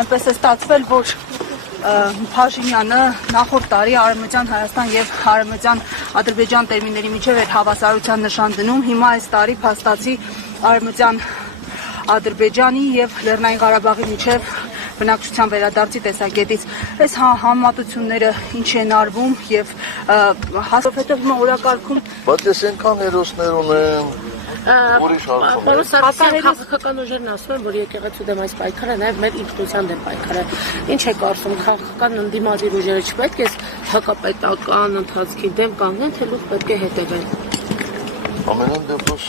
այնպես է ստացվել, որ Փաշինյանը նախորդ տարի Արևմտյան Հայաստան եւ Արևմտյան Ադրբեջան տերմինների միջև էր հավասարության նշան դնում, հիմա այս տարի փաստացի Արևմտյան Ադրբեջանի եւ Լեռնային Ղարաբաղի միջև բնակչության վերադարձի տեսակետից այս համեմատությունները ինչ են արվում եւ հաստատվելով օրակարգում բայց ես այնքան հերոսներ ունեմ Պարոն Սարգսյան, քաղաքական ուժերն ասում են, որ եկեղեցու դեմ այս պայքարը նաև մեր ինքնության դեմ պայքարը։ Ինչ է կարծում, քաղաքական ընդդիմադիր ուժերը չպետք է հակապետական ընթացքի դեմ կանգնեն, թե լուր պետք է հետևեն։ Ամենայն դեպս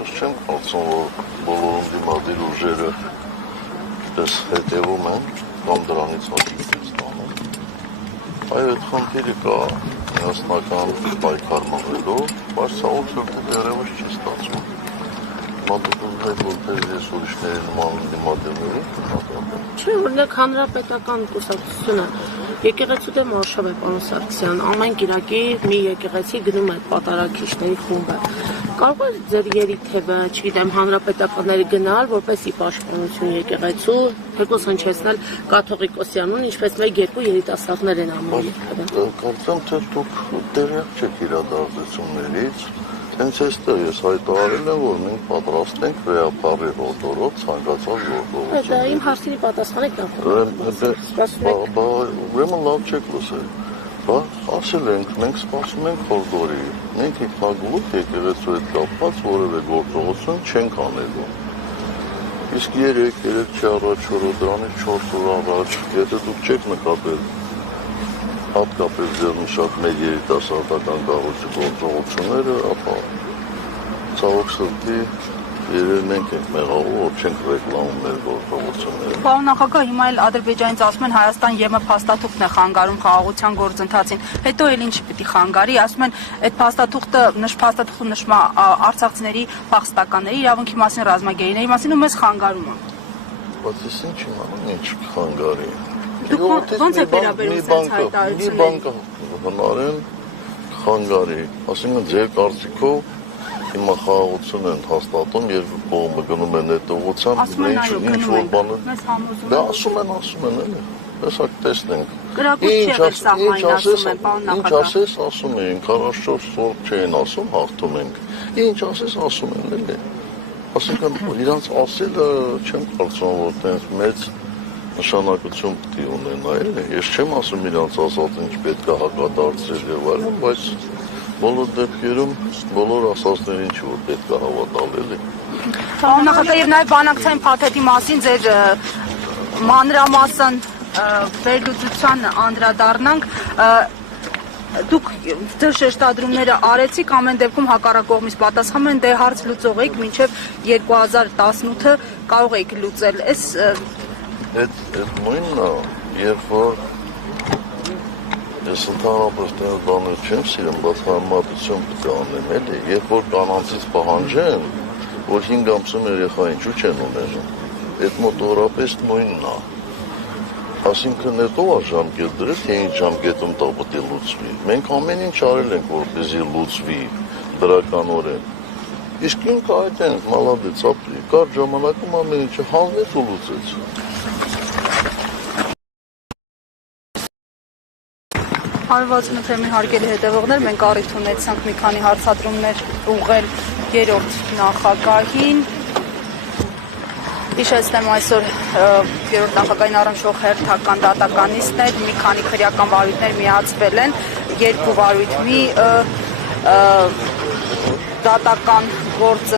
ես չեմ կարծում, որ բոլոր ընդդիմադիր ուժերը այդպես հետևում են կամ դրանից հաշվի ստանում։ Այո, այդ խնդիրը կա միասնական պայքար մղելով, բայց ցավոք դեռևս չի ստացվում։ Մատուցում է որպես ես ուրիշների նման դիմադրների նկատմամբ։ Չէ, օրինակ հանրապետական կուսակցությունը եկեղեցու դեմ արշավ է, պարոն Սարգսյան, ամեն կիրակի մի եկեղեցի գնում է պատարագիչների խումբը։ Կարող է ձեր երիթևը, չգիտեմ, հանրապետականները գնալ, որպեսզի պաշտպանություն եկեղեցու, թեկուզ հնչեցնել կաթողիկոսյանուն, ինչպես մեկ-երկու երիտասարդներ են անում։ Կարծեմ, թե դուք տեղյակ չեք իրադարձություններից, հենց այստեղ ես հայտարարել եմ, որ մենք պատրաստ ենք վերապառի հորդորով ցանկացած գործողություն։ Դա իմ հարցերի պատասխանեք նախ։ Ուրեմն լավ չեք լսել։ Ասել ենք, մենք սպասում ենք հորդորի, մենք ինքնագուտ եկեղեցու հետ կապված որևէ գործողություն չենք անելու։ Իսկ 3-4 առաջ օրը դրանից 4 օր առաջ, եթե դուք չեք նկատել հատկապես ձեռնշատ մեր երիտասարդական գաղութի գործողությունները, ապա ցավոք սրտի երևի մենք ենք մեղավոր, որ չենք ռեկլամում մեր գործողությունները։ Պարոն նախագահ, հիմա էլ Ադրբեջանից ասում են Հայաստան ԵՄ փաստաթուղթն է խանգարում խաղաղության գործընթացին։ Հետո էլ ինչ պիտի խանգարի, ասում են այդ փաստաթուղթը նշվում արցախցիների փախստականների իրավունքի մասին, ռազմագերիների մասին ու մեզ խանգարում է։ Բայց ես ինչ իմանամ, ինչ խանգարի։ Դուք ո՞նց եք վերաբերում այս հայտարարություններին։ Մի բան կհնարեն խանգարի, ասենք ձեր կարծիքով հիմա խաղաղություն են հաստատում, երկու կողմը գնում են այդ ուղղությամբ, ինչ որ բանը։ Դա ասում են, էլի։ Տեսակ տեսնենք։ Կրակոց չեղել սահմանին ասում են, պարոն նախագահ։ Ինչ ասես ասում էին, 44 օր չէին ասում, հաղթում ենք։ Ինչ ասես ասում են, էլի։ Ասենք իրանց ասելը չեմ կարծում, որ տենց մեծ նշանակություն պիտի ունենա, էլի։ Ես չեմ ասում իրանց ասած ինչ պետք է հակադարձել եւ այլն, բայց բոլոր դեպքերում բոլոր ասածներին չի որ պետք է հավատալ, էլի։ Պարոն նախագահ, եւ նաեւ բանակցային փաթեթի մասին ձեր մանրամասն վերլուծության անդրադառնանք, դուք ձեր շեշտադրումները արեցիք, ամեն դեպքում հակառակ կողմից պատասխանում են, դե հարց լուծող եք, մինչև 2018-ը կարող եք լուծել։ Այդ նույնն է, երբ որ ես ընդհանրապես դեռ բաներ չեմ սիրում, բայց համեմատություն պետք է անեմ, էլի, երբ որ կանանցից պահանջեն, որ 5 ամսում երեխա ինչու չեն ունենում, այդ մոտավորապես նույնն է։ Այսինքն հետո է ժամկետ դրել, թե ինչ ժամկետում դա պետք է լուծվի։ Մենք ամեն ինչ արել ենք, որպեսզի լուծվի դրականորեն։ Իսկ ինքը այդ են, մալադեց, ապրի, կար ժամանակում ամեն ինչը հանվեց ու լուծեց։ Հարվածն թեմի հարգելի հետևողներ, մենք առիթ ունեցանք մի քանի հարցադրումներ ուղղել երրորդ նախագահին։ Հիշեցնեմ այսօր երրորդ նախագահին առնչվող հերթական դատականիստներ, մի քանի քրեական վարույթներ միացվել են, 2 վարույթ մի դատական գործ